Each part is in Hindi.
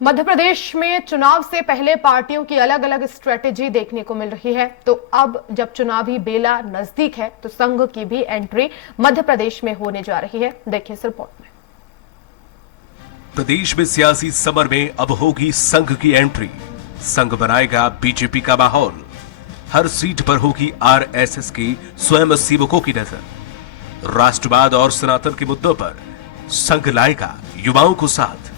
मध्य प्रदेश में चुनाव से पहले पार्टियों की अलग अलग स्ट्रेटेजी देखने को मिल रही है। तो अब जब चुनावी बेला नजदीक है तो संघ की भी एंट्री मध्य प्रदेश में होने जा रही है। देखिए इस रिपोर्ट में। प्रदेश में सियासी समर में अब होगी संघ की एंट्री। संघ बनाएगा बीजेपी का माहौल। हर सीट पर होगी आरएसएस के स्वयं सेवकों की नजर। राष्ट्रवाद और सनातन के मुद्दों पर संघ लाएगा युवाओं को साथ।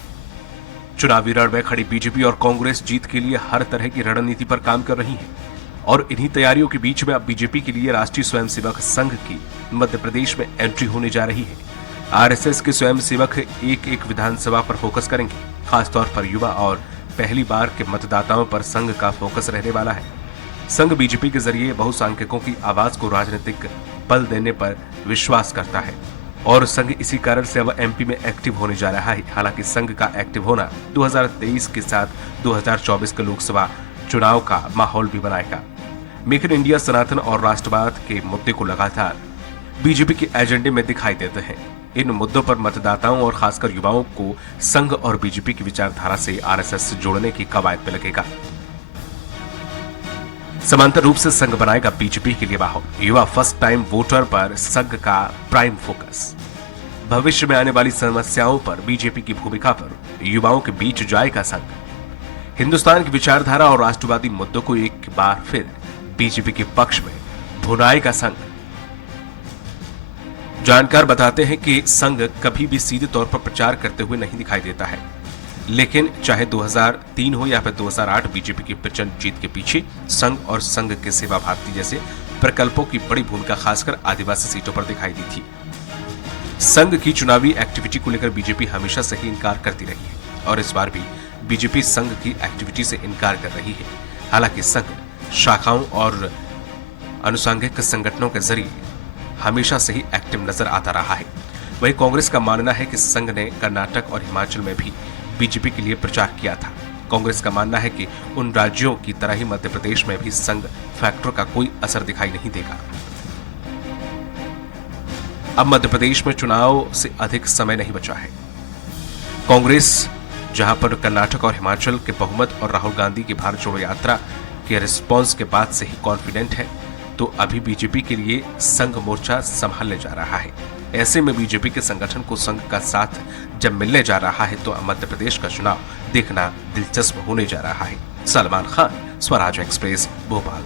चुनावी रण में खड़ी बीजेपी और कांग्रेस जीत के लिए हर तरह की रणनीति पर काम कर रही हैं और इन्हीं तैयारियों के बीच में अब बीजेपी के लिए राष्ट्रीय स्वयंसेवक संघ की मध्य प्रदेश में एंट्री होने जा रही है। आरएसएस के स्वयंसेवक एक एक विधानसभा पर फोकस करेंगे। खासतौर पर युवा और पहली बार के मतदाताओं पर संघ का फोकस रहने वाला है। संघ बीजेपी के जरिए बहुसंख्यकों की आवाज को राजनीतिक बल देने पर विश्वास करता है और संघ इसी कारण से अब एमपी में एक्टिव होने जा रहा है। हालांकि संघ का एक्टिव होना 2023 के साथ 2024 के लोकसभा चुनाव का माहौल भी बनाएगा। मेक इन इंडिया, सनातन और राष्ट्रवाद के मुद्दे को लगातार बीजेपी के एजेंडे में दिखाई देते हैं। इन मुद्दों पर मतदाताओं और खासकर युवाओं को संघ और बीजेपी की विचारधारा से आरएसएस से जोड़ने की कवायद में लगेगा। समांतर रूप से संघ बनाएगा बीजेपी के लिए माहौल। युवा फर्स्ट टाइम वोटर पर संघ का प्राइम फोकस। भविष्य में आने वाली समस्याओं पर बीजेपी की भूमिका पर युवाओं के बीच जाएगा संघ। हिंदुस्तान की विचारधारा और राष्ट्रवादी मुद्दों को एक बार फिर बीजेपी के पक्ष में भुनाएगा संघ। जानकार बताते हैं कि संघ कभी भी सीधे तौर पर प्रचार करते हुए नहीं दिखाई देता है, लेकिन चाहे 2003 हो या फिर 2008 बीजेपी की प्रचंड जीत के पीछे संघ और संघ के सेवा भारती जैसे प्रकल्पों की बड़ी भूमिका खासकर आदिवासी सीटों पर दिखाई दी थी। संघ की चुनावी एक्टिविटी को लेकर बीजेपी हमेशा से ही इनकार करती रही है और इस बार भी बीजेपी संघ की एक्टिविटी से इनकार कर रही है। हालांकि संघ शाखाओं और अनुसांगिक संगठनों के जरिए हमेशा से ही एक्टिव नजर आता रहा है। वहीं कांग्रेस का मानना है कि संघ ने कर्नाटक और हिमाचल में भी बीजेपी के लिए प्रचार किया था। कांग्रेस का मानना है कि उन राज्यों की तरह ही मध्य प्रदेश में भी संघ फैक्टर का कोई असर दिखाई नहीं देगा। अब मध्य प्रदेश में चुनाव से अधिक समय नहीं बचा है। कांग्रेस जहां पर कर्नाटक और हिमाचल के बहुमत और राहुल गांधी की भारत जोड़ो यात्रा के रिस्पॉन्स के बाद से ही कॉन्फिडेंट है, तो अभी बीजेपी के लिए संघ मोर्चा संभालने जा रहा है। ऐसे में बीजेपी के संगठन को संघ का साथ जब मिलने जा रहा है तो मध्य प्रदेश का चुनाव देखना दिलचस्प होने जा रहा है। सलमान खान, स्वराज एक्सप्रेस, भोपाल।